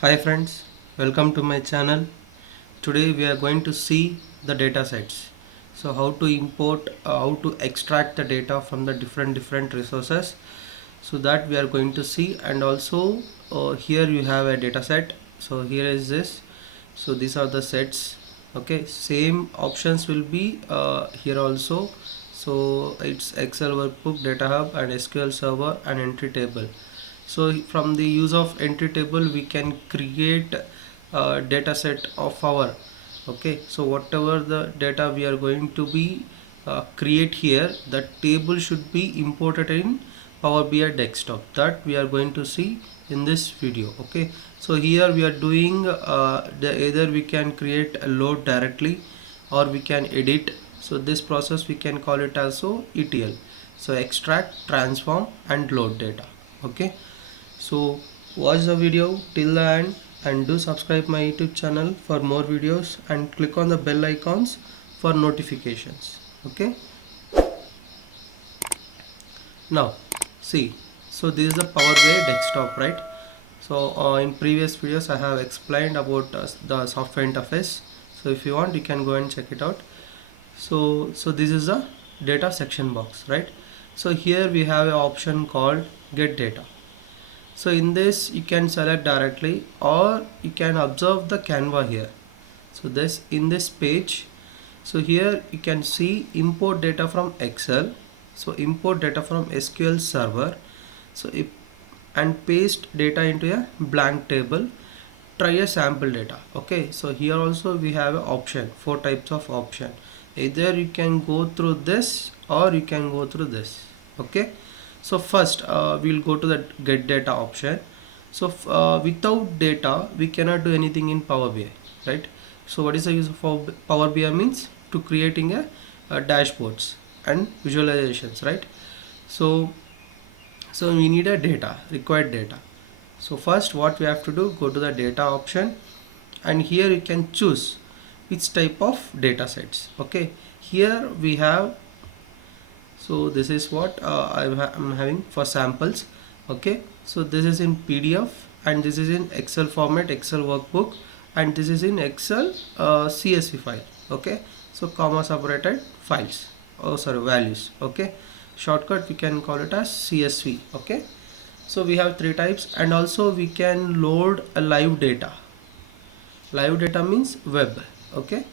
Hi friends, welcome to my channel. Today we are going to see the data sets. So how to import, how to extract the data from the different resources. So that we are going to see, and also here you have a data set. So here is this. So these are the sets. Okay, same options will be here also. So it's Excel workbook, data hub, and SQL server and entry table. So from the use of entry table we can create a data set of our. Okay, so whatever the data we are going to be create here, the table should be imported in Power BI desktop. That we are going to see in this video. Okay, so here we are doing either we can create a load directly or we can edit. So this process we can call it also ETL. So extract, transform and load data. Okay, so watch the video till the end and do subscribe my YouTube channel for more videos and click on the bell icons for notifications. Okay, now see, so this is the Power BI desktop, right? So in previous videos I have explained about the software interface. So if you want you can go and check it out. So this is the data section box, right? So here we have an option called get data. So in this you can select directly or you can observe the Canva here. So this in this page, so here you can see import data from Excel. So import data from SQL server. So if, and paste data into a blank table. Try a sample data. Okay, so here also we have an option, four types of option. Either you can go through this or you can go through this. Okay, so first we'll go to the get data option. So without data we cannot do anything in Power BI, right? So what is the use of Power BI means? To creating a dashboards and visualizations, right? So we need a data, required data. So first what we have to do, go to the data option and here you can choose which type of data sets. Okay, here we have, so this is what I'm having for samples. Okay, so this is in PDF and this is in Excel format, Excel workbook, and this is in Excel CSV file. Okay, so comma separated files, oh sorry, values. Okay, shortcut we can call it as CSV. Okay, so we have three types, and also we can load a live data. Live data means web. Okay,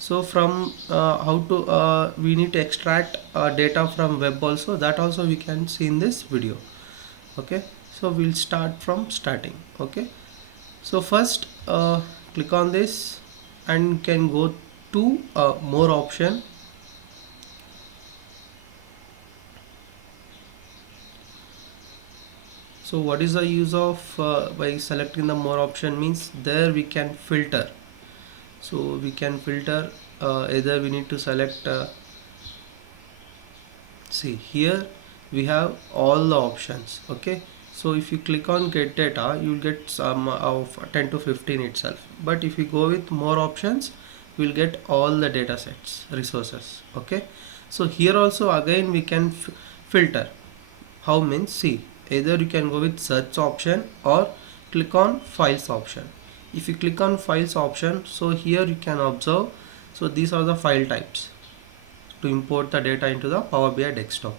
so from how to we need to extract data from web also, that also we can see in this video. Okay, so we'll start from starting. Okay, so first click on this and can go to more option. So what is the use of by selecting the more option means there we can filter. So we can filter either we need to select see here we have all the options. Okay, so if you click on get data you will get some of 10 to 15 itself, but if you go with more options we will get all the data sets resources. Okay, so here also again we can filter. How means, see, either you can go with search option or click on files option. If you click on files option, so here you can observe, so these are the file types to import the data into the Power BI desktop.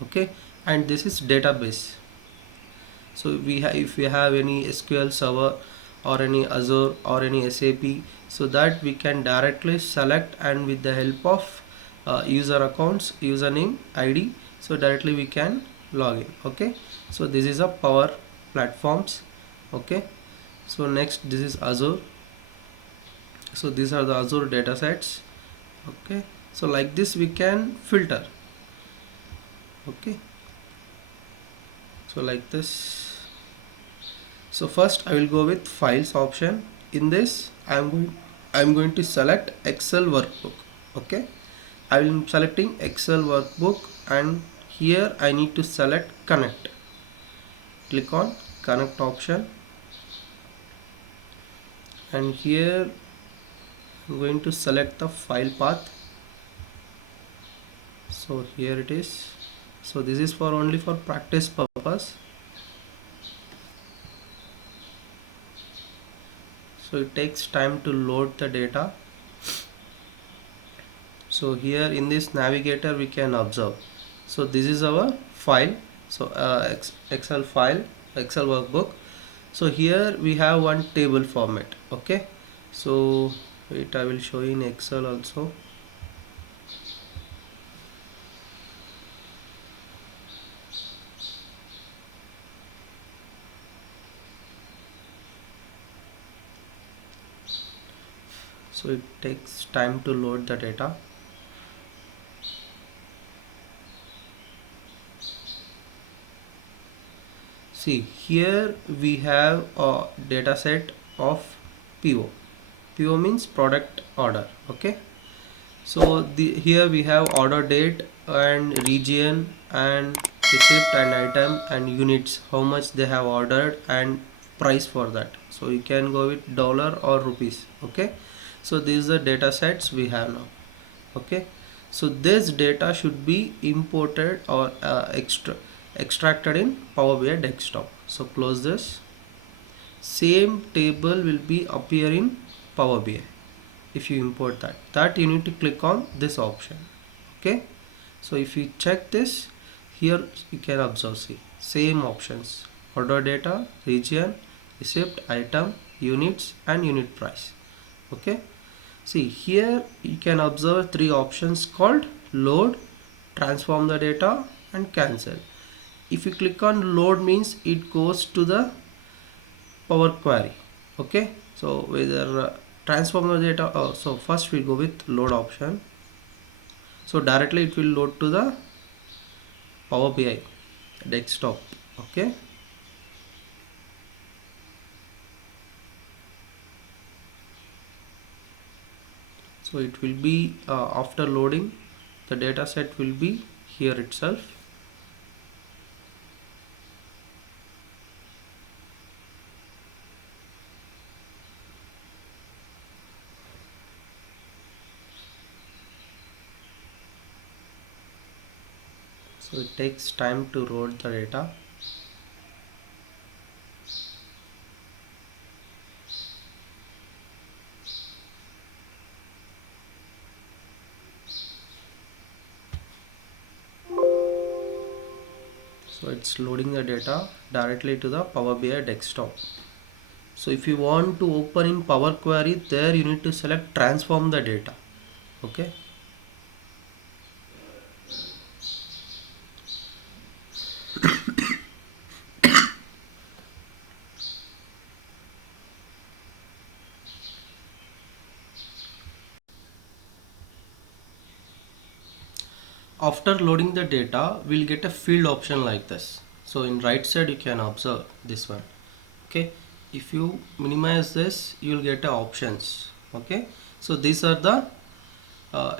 Okay, and this is database. So we have, if we have any SQL server or any Azure or any SAP, so that we can directly select, and with the help of user accounts, username, ID, so directly we can log in. Okay, so this is a Power Platforms. Okay, so next this is Azure. So these are the Azure data sets. Okay, so like this we can filter. Okay, so like this. So first I will go with files option. In this I'm going to select Excel workbook. Okay, I will selecting Excel workbook, and here I need to select connect. Click on connect option, and here I'm going to select the file path. So here it is. So this is for only for practice purpose. So it takes time to load the data. So here in this navigator we can observe, so this is our file. So excel file, excel workbook. So here we have one table format. Okay, so wait, I will show you in excel also. So it takes time to load the data. See, here we have a data set of PO. PO means product order. Okay, so here we have order date and region and receipt and item and units, how much they have ordered and price for that. So you can go with dollar or rupees. Okay, so these are data sets we have now. Okay, so this data should be imported or extracted in Power BI desktop. So close this. Same table will be appear in Power BI. If you import that you need to click on this option. Okay, so if you check this, here you can observe, see, same options: order data, region, receipt, item, units and unit price. Okay, see, here you can observe three options called load, transform the data and cancel. If you click on load, means it goes to the Power Query. Okay, so whether transform the data, so first we go with load option. So directly it will load to the Power BI desktop. Okay, so it will be after loading, the data set will be here itself. So it takes time to load the data. So it's loading the data directly to the Power BI desktop. So if you want to open in Power Query, there you need to select transform the data. Okay, after loading the data we'll get a field option like this. So in right side you can observe this one. Okay, if you minimize this you'll get options. Okay, so these are the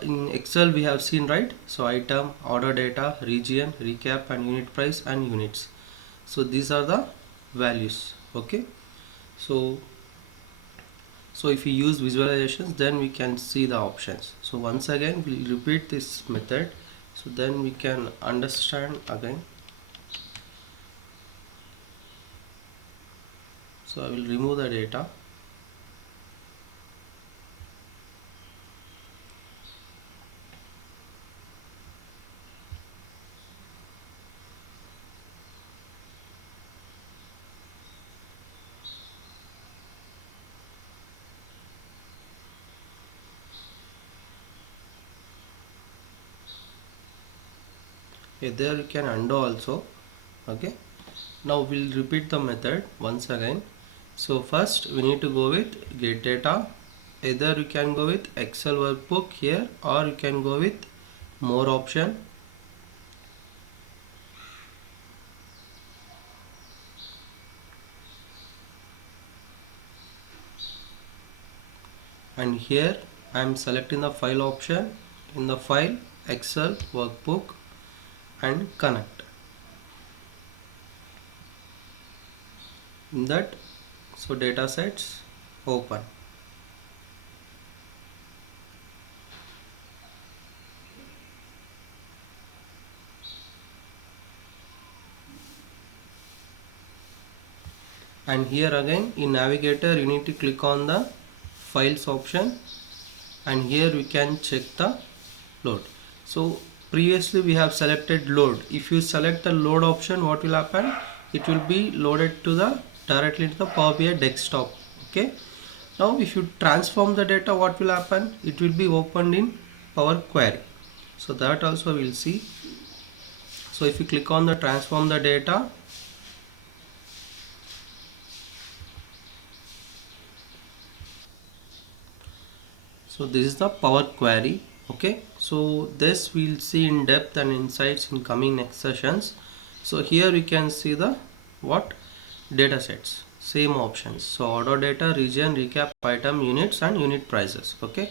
in Excel we have seen, right? So item, order data, region, recap and unit price and units. So these are the values. Okay, so if you use visualizations, then we can see the options. So once again we'll repeat this method, so then we can understand again. So I will remove the data. Okay, there you can undo also. Okay, now we'll repeat the method once again. So first we need to go with get data. Either you can go with Excel workbook here, or you can go with more option. And here I am selecting the file option. In the file, Excel workbook and connect. In that, so data sets open. and here again in navigator you need to click on the files option, and here we can check the load. So previously we have selected load. If you select the load option, what will happen? It will be loaded to the directly to the Power BI desktop. Okay. Now if you transform the data, what will happen? It will be opened in Power Query. So that also we'll see. So if you click on the transform the data, so this is the Power Query. Okay, so this we'll see in depth and insights in coming next sessions. So here we can see the what data sets, same options. So order data, region, recap, item, units and unit prices. Okay,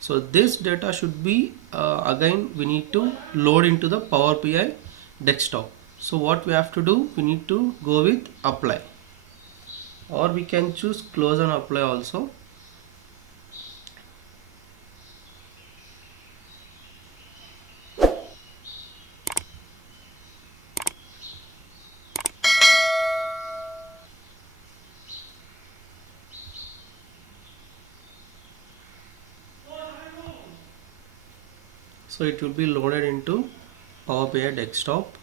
so this data should be again we need to load into the Power BI desktop. So what we have to do, we need to go with apply, or we can choose close and apply also. So it will be loaded into Power BI desktop.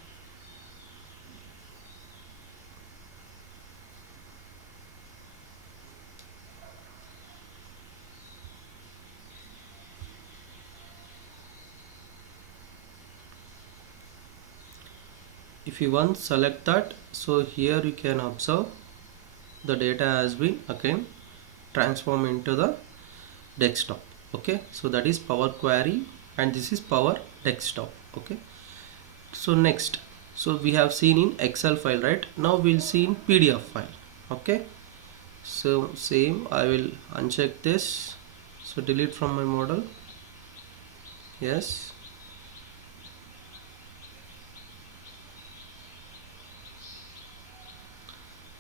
If you once select that, so here you can observe the data has been again transformed into the desktop. Okay, so that is Power Query and this is Power Desktop. Okay, so next, so we have seen in Excel file, right? Now we'll see in PDF file. Okay, so same, I will uncheck this, so delete from my model. Yes,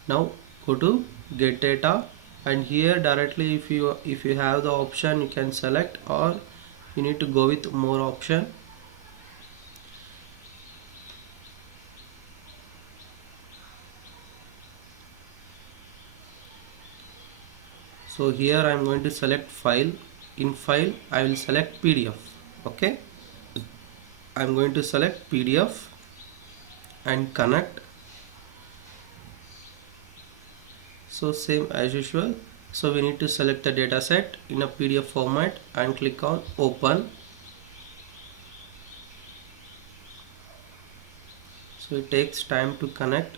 now go to get data, and here directly if you have the option you can select, or you need to go with more option. So here I am going to select file. In file I will select PDF. Okay, I am going to select PDF and connect. So same as usual, so we need to select the data set in a PDF format and click on open. So it takes time to connect.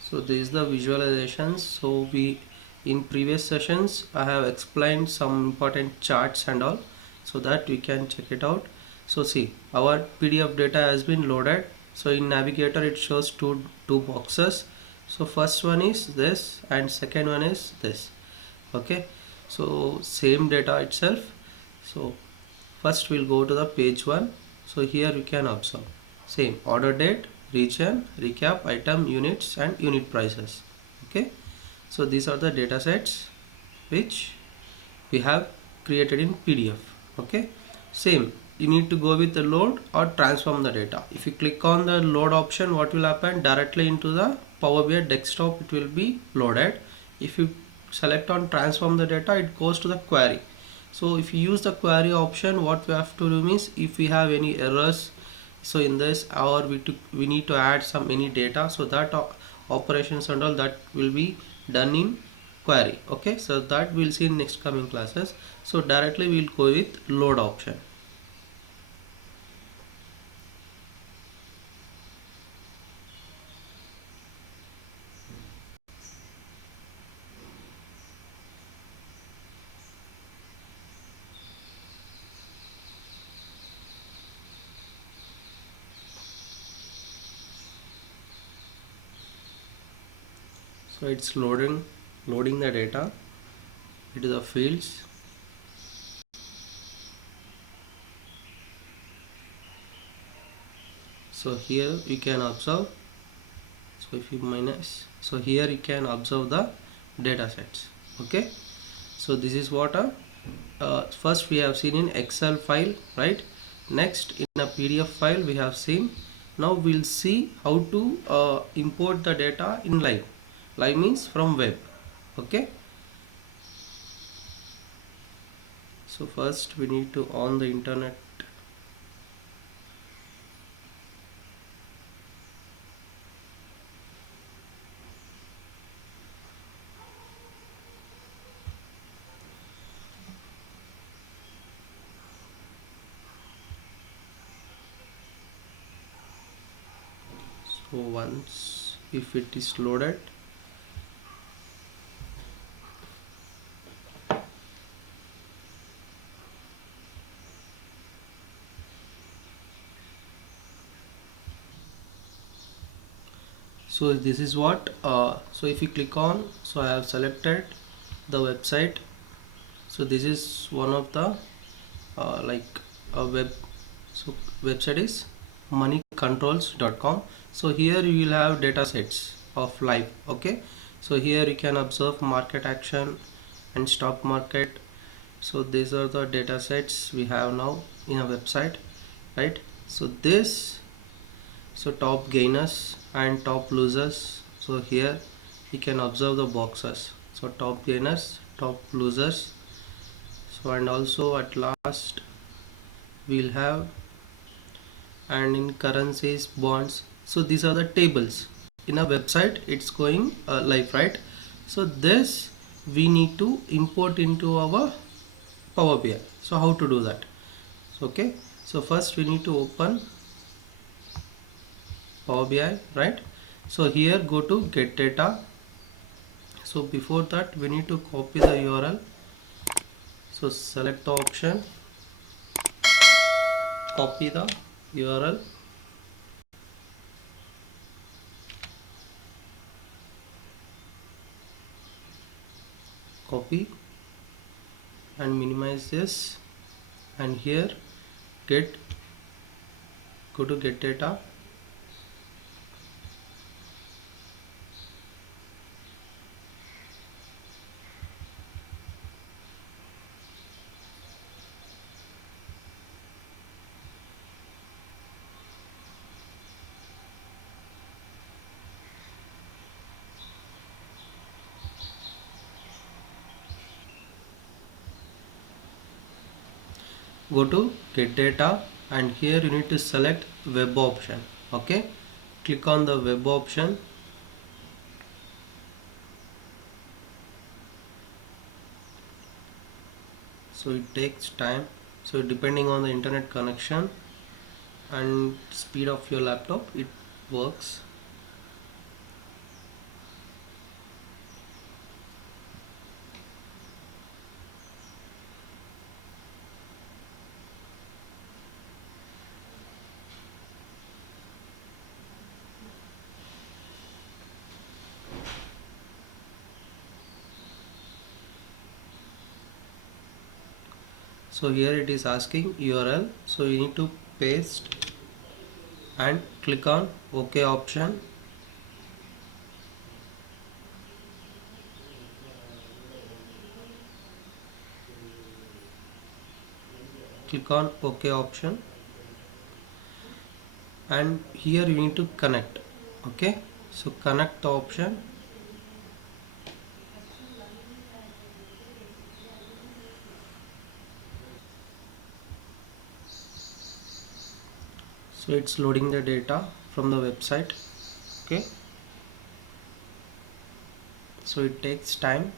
So this is the visualizations. So we in previous sessions I have explained some important charts and all, so that we can check it out. So see, our PDF data has been loaded. So in navigator it shows two boxes. So first one is this and second one is this. Okay, so same data itself. So first we'll go to the page 1. So here you can observe same order date, region, recap, item, units and unit prices. Okay, so these are the data sets which we have created in PDF. Okay, same, you need to go with the load or transform the data. If you click on the load option, what will happen? Directly into the Power BI desktop it will be loaded. If you select on transform the data, it goes to the query. So if you use the query option, what we have to do means, if we have any errors, so in this, or we need to add some any data, so that operations and all that will be done in query. Okay, so that we'll see in next coming classes. So directly we'll go with load option. So it's loading the data into the fields. So here you can observe, so if you minus, so here you can observe the data sets. Okay, So this is what a first we have seen in Excel file, right? Next in a PDF file we have seen. Now we'll see how to import the data in live. Live means from web. Okay. So first we need to on the internet. So once if it is loaded, so this is what so if you click on, so I have selected the website. So this is one of the like a web, so website is moneycontrols.com. So here you will have data sets of live. Okay, so here you can observe market action and stock market. So these are the data sets we have now in a website, right? So this, so top gainers and top losers. So here you can observe the boxes, so top gainers, top losers. So and also at last we'll have, and in currencies, bonds. So these are the tables in a website. It's going live, right? So this we need to import into our Power BI. So how to do that? So, okay, so first we need to open Power BI, right? So here go to get data. So before that we need to copy the URL. So select the option, copy the URL, copy and minimize this, and here get, go to get data. Go to get data, and here you need to select web option. Okay, click on the web option. So it takes time, so depending on the internet connection and speed of your laptop it works. So here it is asking URL, so you need to paste and click on OK option. Click on OK option, and here you need to connect. Okay, so connect the option. So it's loading the data from the website. Okay, so it takes time.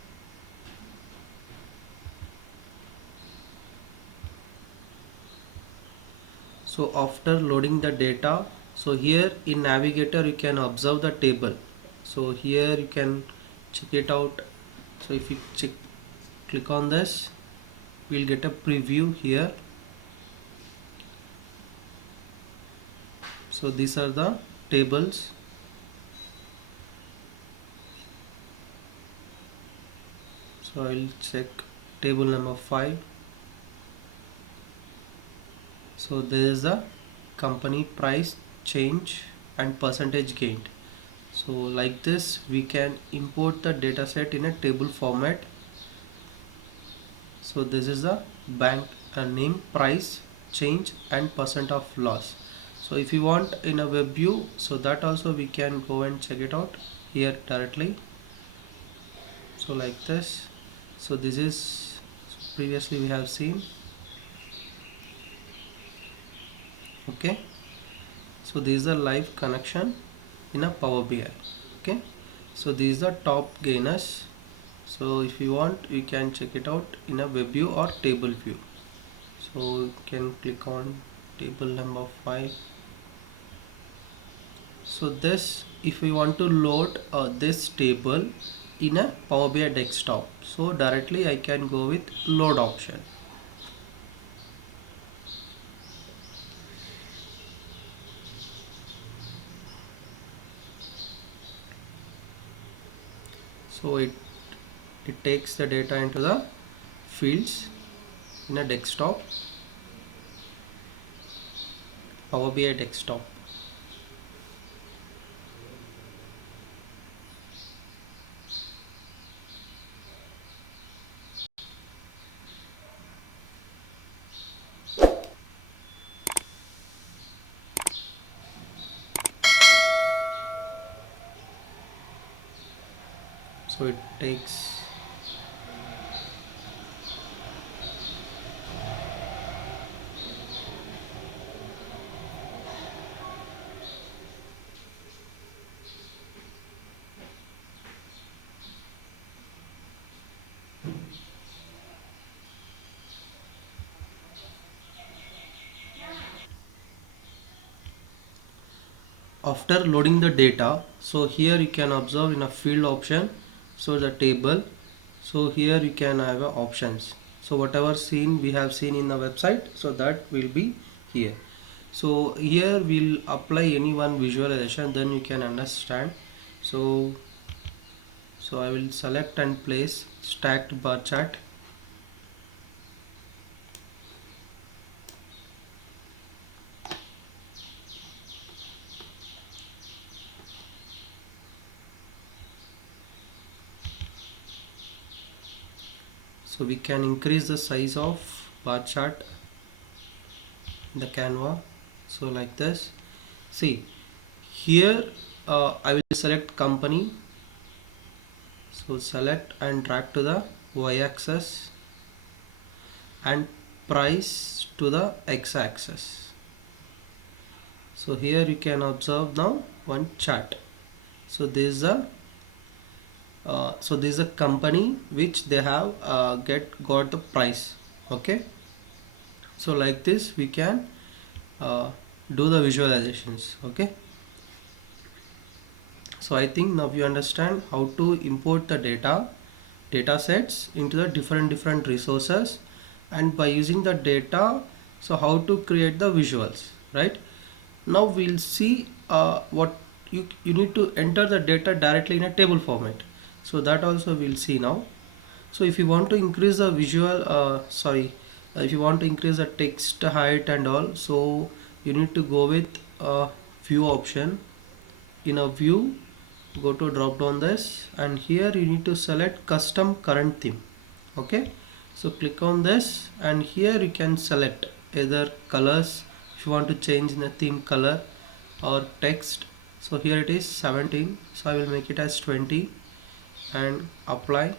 So after loading the data, so here in navigator you can observe the table. So here you can check it out. So if you click on this, we'll get a preview here. So these are the tables. So I'll check table number 5. So there is the company price change and percentage gained. So like this we can import the data set in a table format. So this is the bank name, price, change and percent of loss. So if you want in a web view, so that also we can go and check it out here directly. So like this. So this is previously we have seen. Okay, so this is the live connection in a Power BI. Okay, so these are top gainers. So if you want, you can check it out in a web view or table view. So you can click on table number 5. So this, if we want to load this table in a Power BI desktop, so directly I can go with load option. So it takes the data into the fields in a desktop, Power BI desktop. So it takes. After loading the data, so here you can observe in a field option, so the table, so here you can have options. So whatever scene we have seen in the website, so that will be here. So here we'll apply any one visualization, then you can understand. So I will select and place stacked bar chart. So we can increase the size of bar chart in the Canva. So like this. See here, I will select company. So select and drag to the y-axis and price to the x-axis. So here you can observe now one chart. So this is a company which they have got the price. Okay, so like this we can uh, do the visualizations. Okay, so I think now you understand how to import the data sets into the different resources, and by using the data, so how to create the visuals, right? Now we'll see what you need to enter the data directly in a table format, so that also we'll see now. So if you want to increase the visual if you want to increase the text height and all, so you need to go with view option. In a view, go to drop down this, and here you need to select custom current theme. Okay, so click on this, and here you can select either colors if you want to change the theme color, or text. So here it is 17, so I will make it as 20 and apply.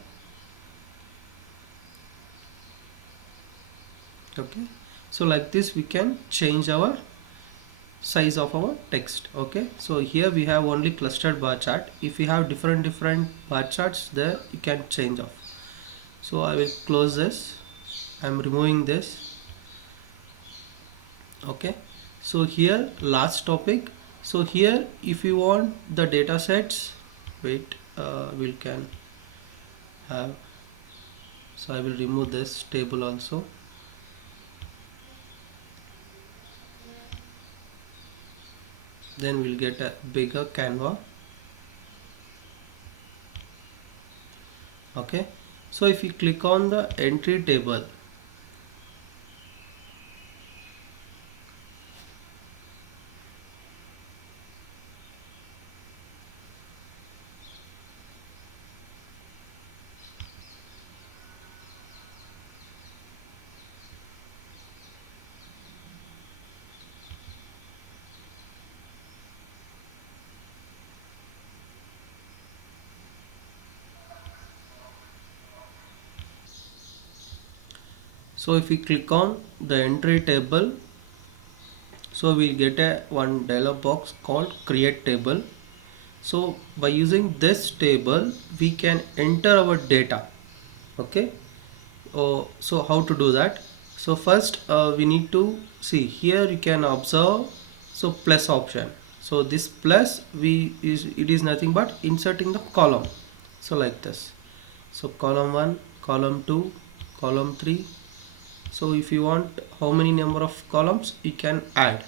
Okay, so like this we can change our size of our text. Okay, so here we have only clustered bar chart. If you have different bar charts, there you can change off. So I will close this. I'm removing this. Okay, so here last topic. So here if you want the data sets, wait, we can have, so I will remove this table also. Then we'll get a bigger Canva. Okay, so if you click on the entry table, So if we click on the entry table, so we get a one dialog box called create table. So by using this table we can enter our data. Okay. So how to do that? So first we need to see here, you can observe, so plus option. So this plus it is nothing but inserting the column. So like this. So column 1, column 2, column 3. So if you want how many number of columns, you can add.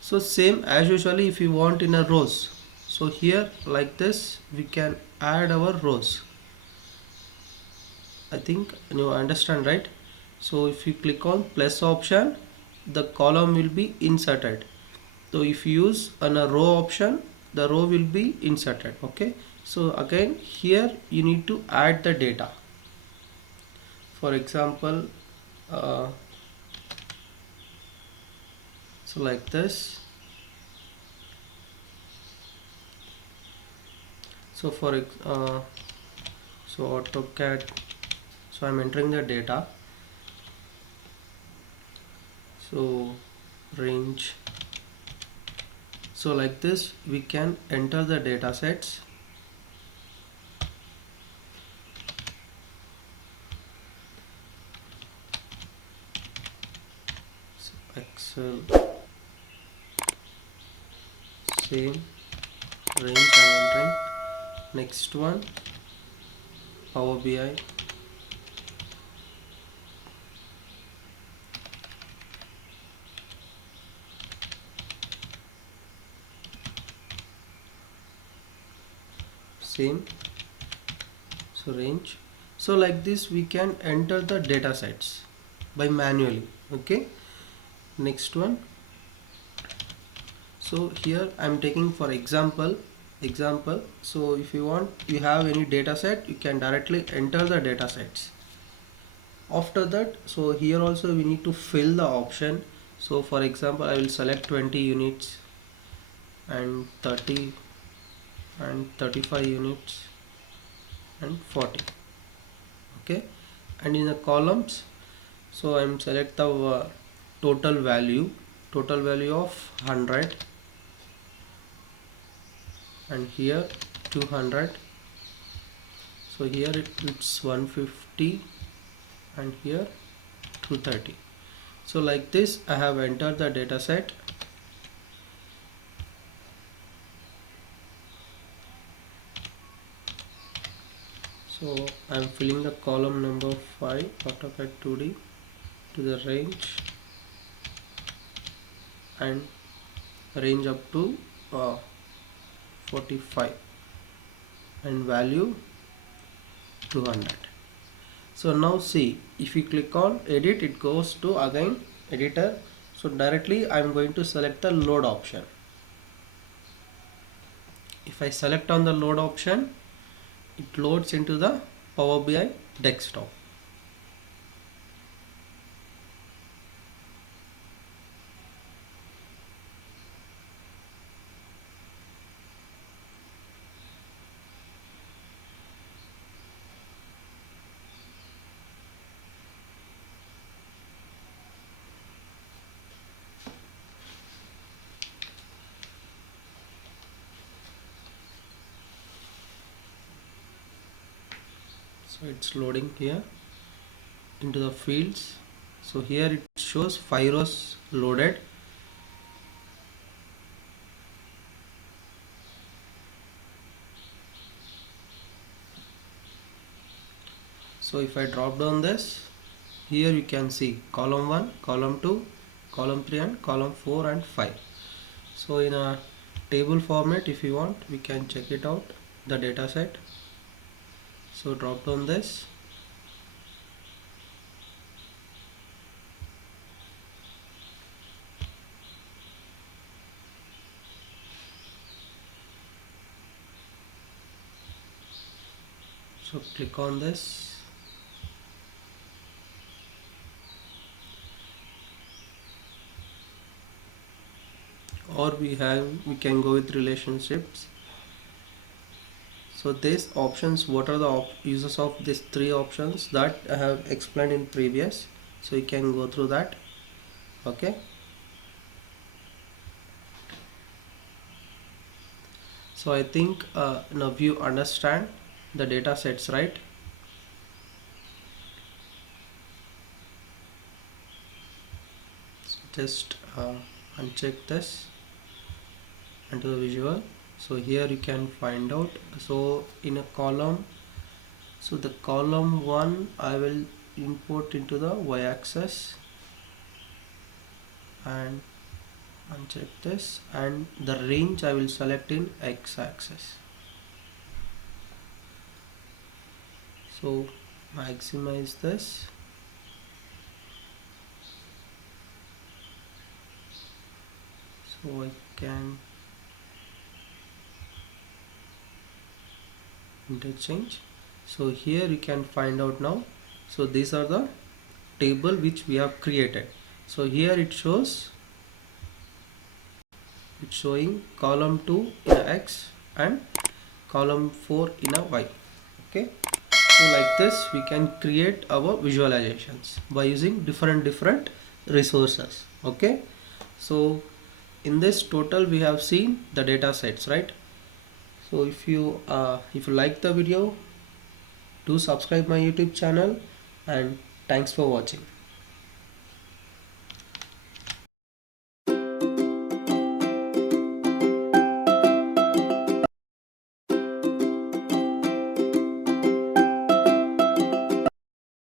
So same as usually if you want in a rows. So here like this we can add our rows. I think you understand, right? So if you click on plus option, the column will be inserted. So if you use on a row option, the row will be inserted. Okay. So again here you need to add the data. For example, uh, so like this. So so AutoCAD. So I'm entering the data. So range. So like this we can enter the data sets. So Excel, same range I'm entering. Next one, Power BI. Same. So range. So like this we can enter the data sets by manually. Okay. Next one. So here I'm taking for example. So if you want, you have any data set, you can directly enter the data sets. After that, so here also we need to fill the option. So for example, I will select 20 units and 30 and 35 units and 40. Okay. And in the columns, so I'm select the total value of 100, and here 200. So here it's 150 and here 230. So like this I have entered the data set. So I'm filling the column number 5 AutoCAD 2D to the range, and range up to 45 and value 200. So now see, if you click on edit, it goes to again editor. So directly I'm going to select the load option. If I select on the load option, it loads into the Power BI desktop. So it's loading here into the fields. So here it shows 5 rows loaded. So if I drop down this, here you can see column 1, column 2, column 3 and column 4 and 5. So in a table format, if you want, we can check it out, the data set. So drop down this. So click on this. Or we can go with relationships. So these options, what are the uses of these three options that I have explained in previous. so you can go through that. Okay, so I think now you understand the data sets, right? So just uncheck this into the visual. So here you can find out, so in a column, so the column 1 I will import into the y-axis and uncheck this, and the range I will select in x-axis. So maximize this. So I can interchange. So here you can find out now. So these are the table which we have created. So here it shows, it's showing column 2 in a x and column 4 in a y. Okay, so like this we can create our visualizations by using different resources. Okay, so in this total we have seen the data sets, right? So if you like the video, do subscribe my YouTube channel, and thanks for watching.